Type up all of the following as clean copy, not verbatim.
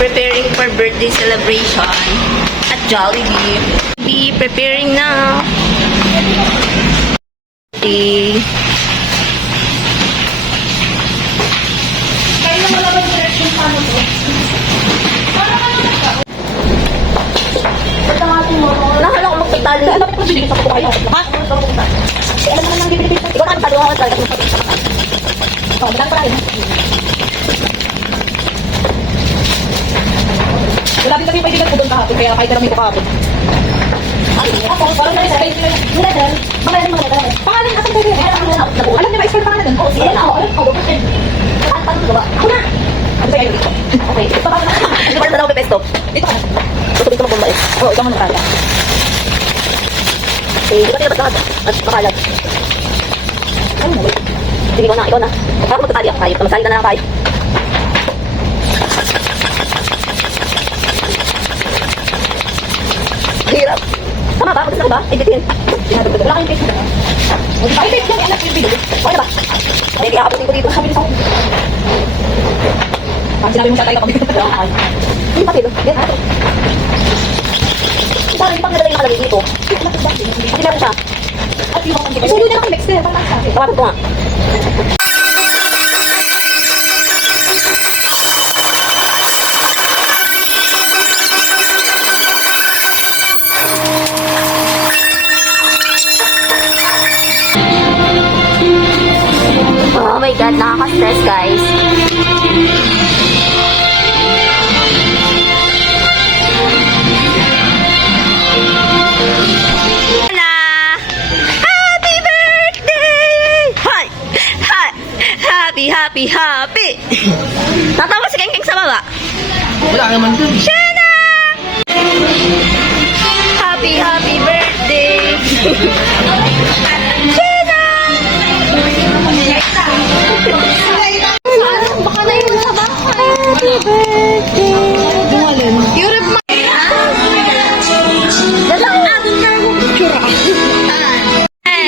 preparing for birthday celebration at Jollibee. Be preparing now. Nahala ko magpagtali. Alam ko sige sa kayo. Ha? Alam naman ng bibili. Ikaw na talo ako talaga. Oh, bilang pa rin. Wala din kami pwede ko doon kahapon kaya kahit na may kahapon. Ako, parang na rin. Mula din. Pangalan asan tayo? Alam niya ba is pangalan doon? Oo, sige na ako. Ano ba? Ako na. Ano sa'yo? Okay. Ito pa na. Hindi pa rin na ako pepesto. Dito ka na. Tutuloy ka magbumbay. Oo, ikaw mo nakala. Eh, di ba tinabat lahat? At makalag. Ano mo? Sige, ikaw na. Ikaw na. Parang magtatali ako tayo. Masali na lang tayo. Hirap. Tama ba? Magkasal ba? Editin. Wala kayong face na ba? Ay, face lang. Anak yung video. Okay na ba? Ay, kaya kaputin ko dito. Sabi nito ako. Pag sinabi mo siya tayo kapag dito. Hindi pa dito. Yan, ato. Parang hindi pang nadala yung nakalagay dito. Hindi meron siya. Isulo niya lang kay Mexter. Tawagan ko nga. Oh my God, nakaka-stress guys. Happy! Tatawa si Kengkeng sa baba. Wala naman dun. Shana! Happy birthday! Shana! Baka na yun sa baka. Happy birthday! Europe ma... Dalang na doon na yung picture.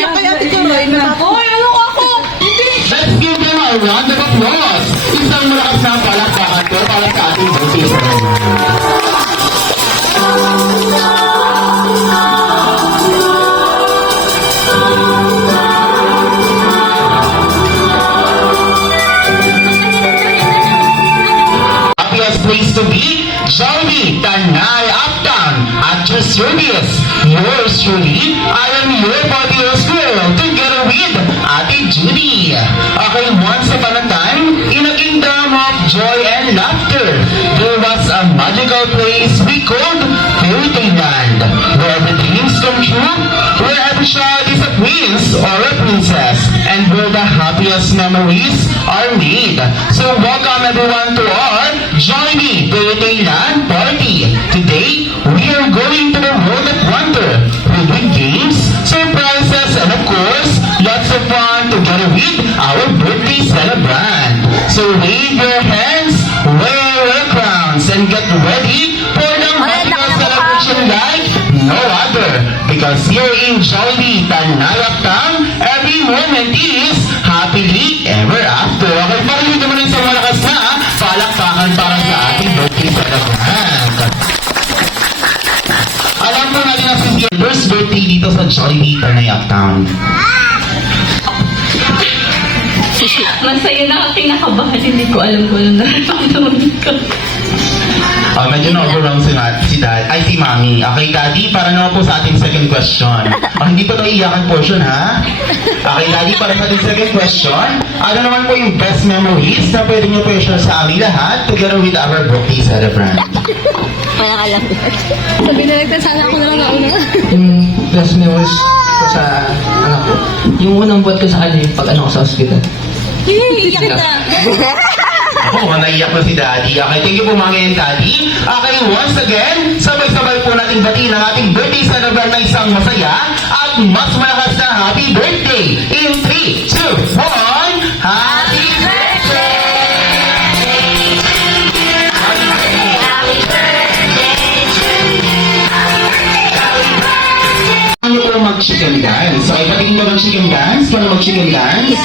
Kaya tituloy na. Hoy, ano ako? Let's give them a round of applause. Isang malakas na palakpakan ko para sa ating birthday celebration. Happiest place to be, Jollibee, Tanay, Uptown, at your service. Yours truly, I am your fabulous girl, together with Ate Judy. Okay, once upon a time, in a kingdom of joy and laughter, there was a magical place we called Fairyland, where the dreams come true, where every child is a prince or a princess, and where the happiest memories are made. So welcome everyone to our Jollibee Fairyland party. Today, we are going to the world of wonder, filled with games, surprises, and of course, lots of fun together with our birthday celebrant. So wave your hands, wear your crowns, and get ready for the magical celebration like no other. Because here in Jollibee, Tanay Uptown, every moment is happily ever after. Okay, parinig naman rin sa malakas na palakpakan para sa ating birthday celebrant. Alam po natin na si first birthday dito sa Jollibee, Tanay Uptown. Masaya na ako kinakabahan, hindi ko alam kung ano nararamdaman ko. Medyo na-overwhelm si Dad. Ay, si Mami. Okay, Daddy, para naman po sa ating second question. Hindi pa ito iiyakan portion, ha? Okay, Daddy, para sa ating second question, ano naman po yung best memories na pwede nyo po i-share sa aming lahat together with our birthday celebrant? Kaya ka lang. Sabi na nagtasala ako na lang nauna. Yung best memories ko sa anak ko. Yung unang buwan ko sa kanya, pag ano ko sa hospital. Iyak na. Oo, naiyak na si Daddy. Okay, thank you po mga and Daddy. Okay, once again, sabay-sabay po nating batiin ang ating birthday celebrant na isang masaya at mas malakas na happy birthday. In 3, 2, 1, happy birthday! Ano po mag-chicken dance? Okay, patingin ba mag-chicken dance? Paano mag-chicken dance?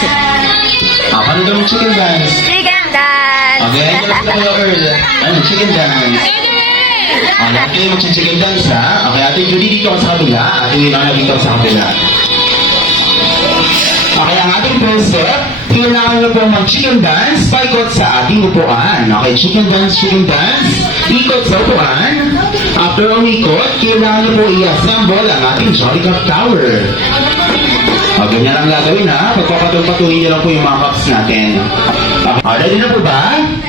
Paano daw mag-chicken dance? Chicken dance! Okay, ito na kayo, Earl. Ano, chicken dance. Lahat kayo mag-chicken dance, ha? Okay, Ate Judy, dito ka sa kabila. Ate Wilana, dito ka sa kabila. Okay, ang ating first step, kailangan nyo po mag-chicken dance, paikot sa ating upuan. Okay, chicken dance, ikot sa upuan. After umikot, kailangan nyo po i-assemble ang ating Jolly Cup Tower. O, ganyan ang gagawin, ha? Pagpapatuloy nyo lang po yung mga cups natin. Okay, ready na po ba?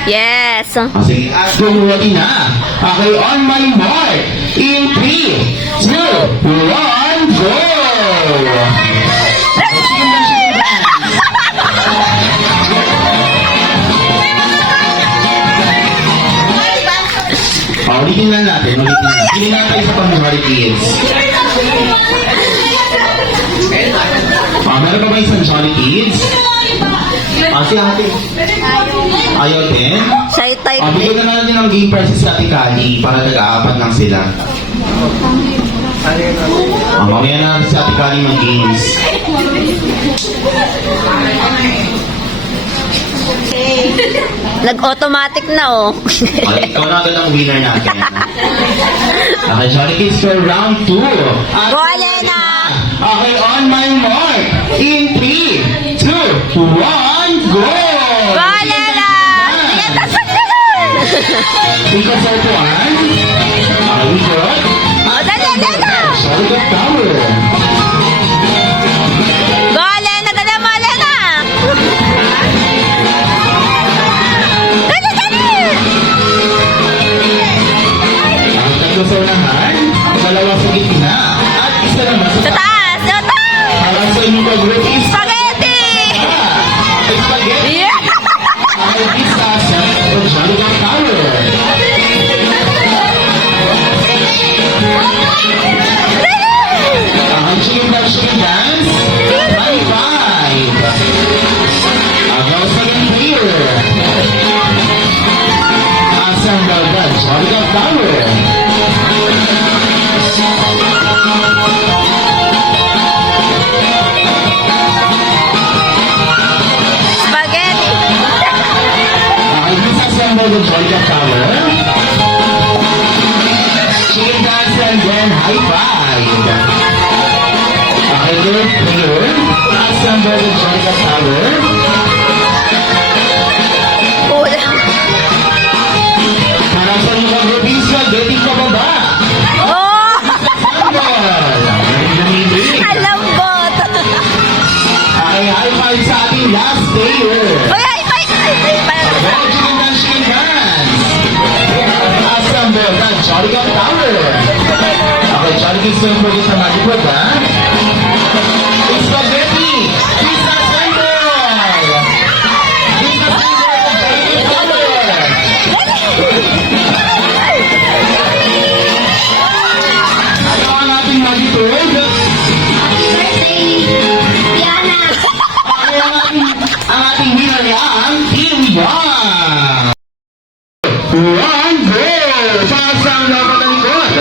Yes. O, sige, at kung ready na. Okay, on my mark. In 3, 2, 1, go! Ulitin lang natin. Hindi na tayo sa pang-Jolly Kids. Meron pa ba isang Jolly Kids? Si ate. Ayaw din? Shy type Bigyan na natin ng game prizes sa ate Kali para nag-aapat lang sila. Mamaya na natin sa ate Kali mag-games. Nag-automatic na, oh. Okay, ikaw na agad ang winner natin. Okay, Jolly Kids for round 2. Go, Alena! Okay, on my mark. In 3, 2, 1, go! Go, Alena! Sige, tasan na! Ikot sa upuan. Okay, ikot. Oh, dali, dali! Jolly Cup Tower. Go, Alena! Dali mo, Alena! Dali, dali! Ang tatlo sa unahan, dalawa sa gitna, at isa naman Sa sa taas! Sa taas! Para sa inyong pag-group is Spaghetti! spaghetti. Yeah! Ay, isa sa Jolly Cup Tower. Ang chicken dance. High five. Agaw sa player. Asang dagat, Jolly Cup Tower. Spaghetti! Ang disassemble the Jolly Cup Tower. Chicken dance and then high five. Okay, good player. Assemble the Jolly Cup Tower. Pula. Para sa inyong pag-release, spaghetti pababa. Oh! Assemble. Alam ko! Okay, high five sa ating last player. Uy, ay, ay, ay, ay, Okay, chicken dance, chicken dance. Assemble the Jolly Cup Tower. Okay, Jolly Kids, don't forget the magic word, ha? Spaghetti! Disassemble! Disassemble the Jolly Cup Tower. Ano ang ating magic word? Ang ating winner niya ang Team Yang. One goal! Pasang na patalikod.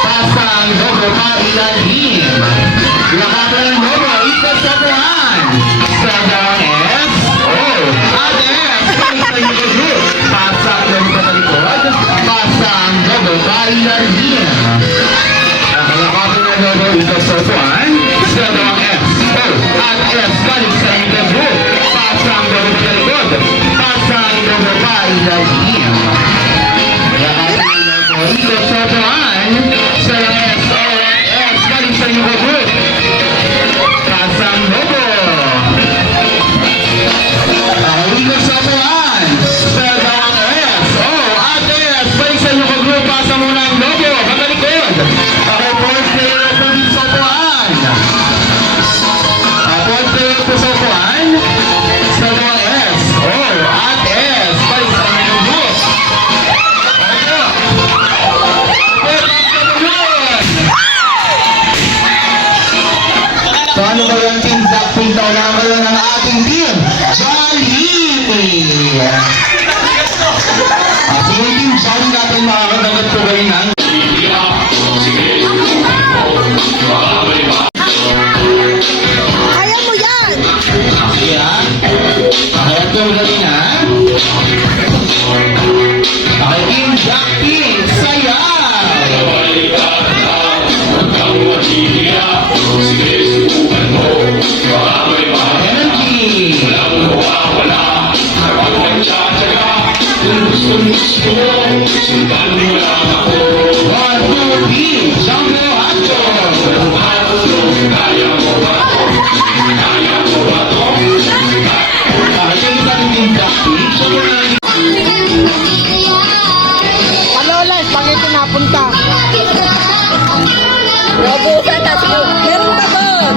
Pasang dobro pa ilalim. Lakatan ng dobro, ikot sa buwan. Sadang S. At S. Balik sa inyo group. Pasang dobro patalikod. Pasang dobro pa ilalim. Lakatan ng dobro, ikot sa buwan. Sadang S. At S. Balik sa inyo group. Pasang dobro patalikod. Pasang dobro pa ilalim. Ikot sa upuan. Sa S, balik sa inyong group. Pasang lobo. What will be Jumbo Actor? Ating tatlong topic, so Palola, spaghetti napunta. Naubusan na siguro. Meron ka doon.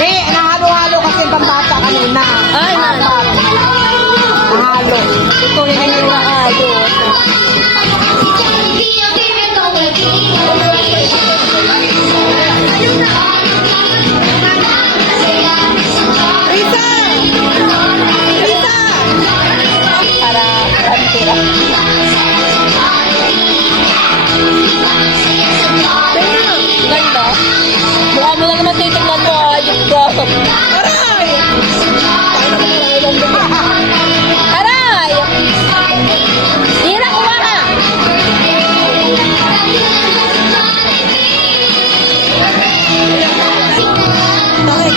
Di, nahalo-halo kasi yung pambata kanina. Ay, Nahalo. Ito rin yung nahalo. Risa! Risa! para tira. Ganda. Mukha mo lang naman titignan mo. Ayun ko. Aray! Aray! Tira ko ka.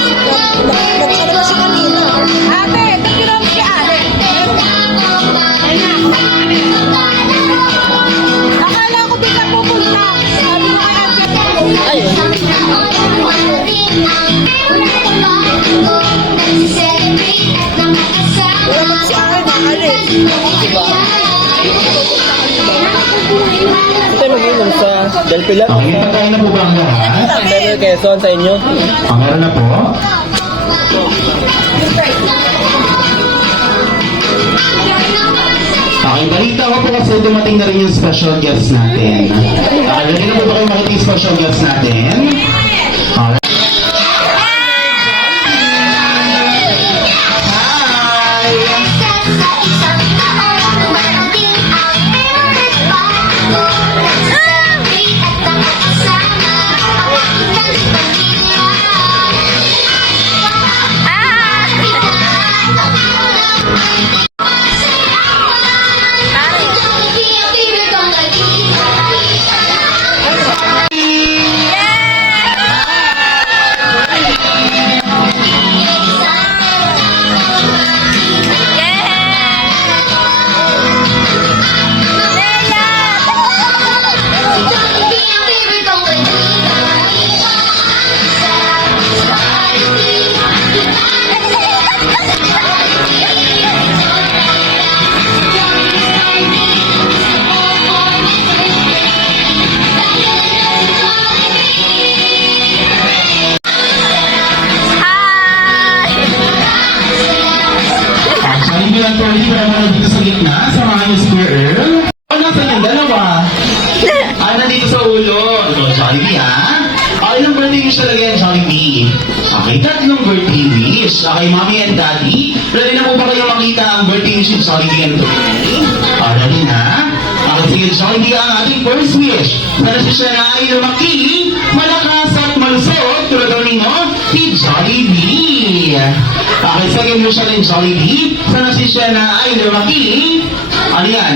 Nagkano ba siya kanina? Ate, nagkano siya ate? Akala ko din na pupunta. Sabi mo kay ate. Ayun. Wala ba siya akin? Alis. Diba? Ito mag-inom sa Del Pilar. Okay, pagkain na po ba ang lahat? Meron Quezon sa inyo. Meron na po. Okay, balita ko po kasi dumating na rin yung special guests natin. Okay, ready na po ba kayo makita yung special guests natin? Alright. Hi! Hindi lang po, hindi pa naman dito sa gitna, sa mga yung Square Earl. O, nasa yung dalawa? Nandito sa ulo. Ito, Jollibee, ha? Okay, ilang birthday wish talaga yan, Jollibee? Okay, tatlong birthday wish. Okay, mommy and daddy, ready na po ba kayo makita ang birthday wish ni Jollibee and Tony? Ready na? Okay, sige, Jollibee ang ating first wish. Sana siya na ay lumaki, malakas at malusog, tulad daw ninyo, si Jollibee. Okay, second wish natin, Jollibee. Sana siya na ay lumaki. Ano yan?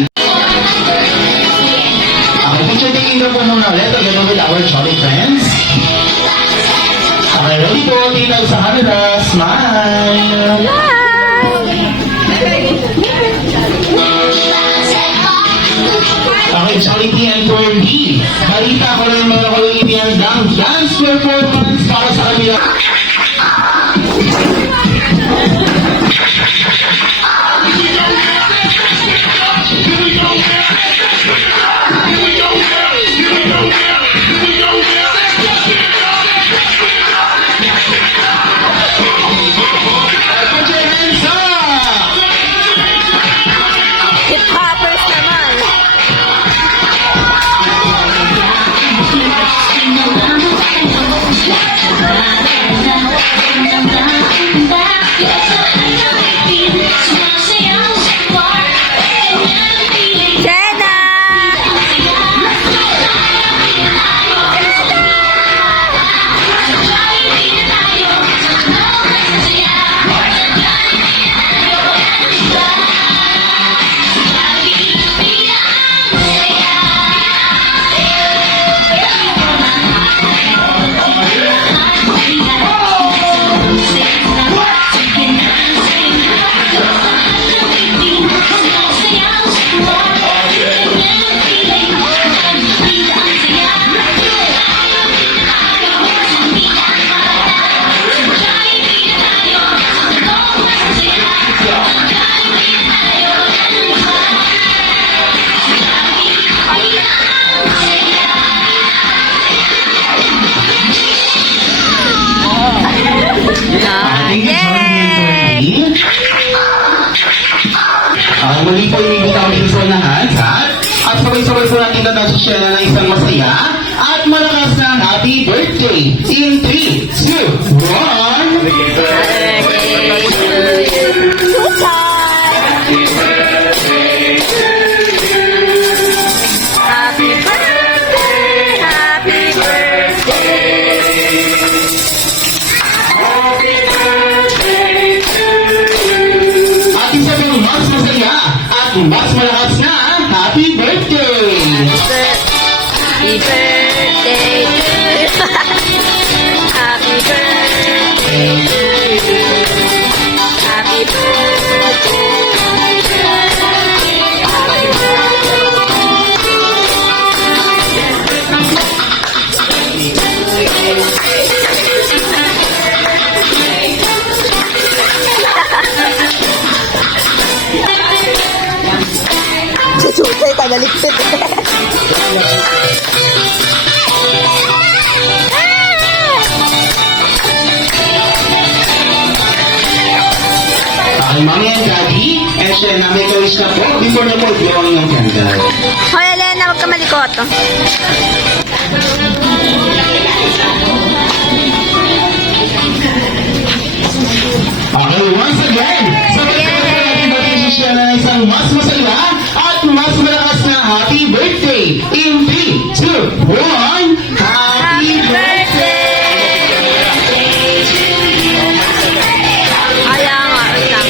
Okay, picture taking na po muna ulit together with our Jolly friends. Okay, ready po, tinaw sa camera, smile. Okay, Jollibee and Corby. Balita ko rin mga kalingin ng dance performance para sa kanila. Put your hands up! Hip-hoppers naman. Back, yes, I know I feel sabay-sabay po natin kanta sa Shena ng isang masaya at malakas na happy birthday. In 3, 2, 1. Happy birthday, happy birthday. At isa pang mas masaya at mas malakas na happy birthday! Happy birthday to you. Happy birthday to you. Happy birthday. Happy Susay ka, nalipsit. Okay, Mommy and Daddy, and Shena, may kawis na po before na po blowing ng candle. Hoy, Elena, huwag ka malikot. Okay, once again, sabay-sabay po natin batiin si Shena ng isang mas masaya at mas malakas na happy birthday. In 3, 2, 1, happy birthday! Kaya nga, wait lang.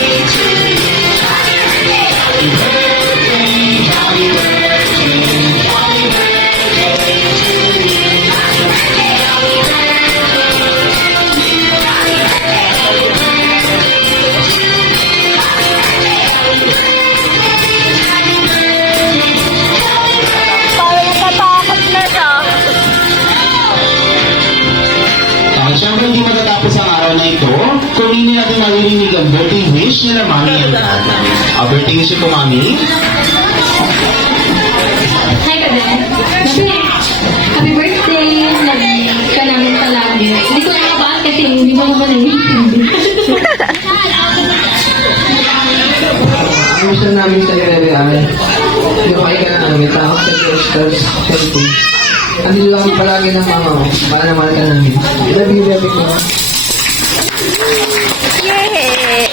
Parang natatakot na siya. Siyempre hindi matatapos ang araw na ito kung hindi natin maririnig ang birthday wish nila Mami and Daddy. Birthday wish po, Mami. Hi ka din. Happy birthday. Love ka namin palagi. Hindi ko nakabaan kasi hindi mo naman nangintindi. Ang gusto namin sa nire-real, yung kayo ka na namin, takot sa stars, cellphone. Andito lang palagi ng mama ko, baka naman ka namin. Ilabi ko. Yay!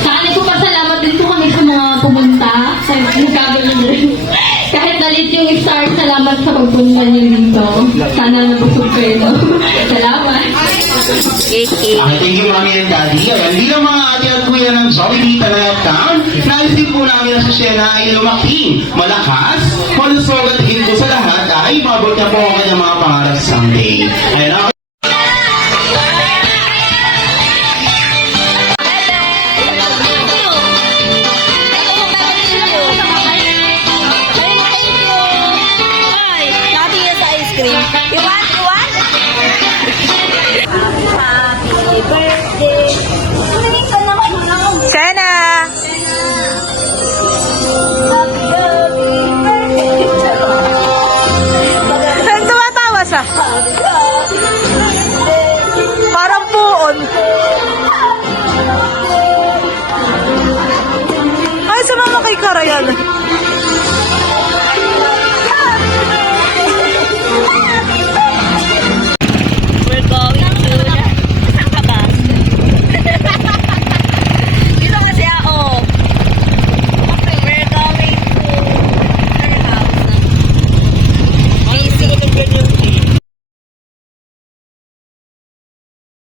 Sa akin po pasalamat din po kami sa mga pumunta. Sa nagkagaling rin. Kahit nalit yung star, salamat sa pagpunta niyo dito. Sana nabusog kayo. Salamat. Yay! Okay, thank you, Mami and Daddy. Ayan, bilang mga ate at kuya ng Jollibee Tanayap Town, naisip po namin na si Shena ay lumaki, malakas, malusog at higit po sa lahat ay mabot na po ang kanyang mga pangarap someday. Ayan,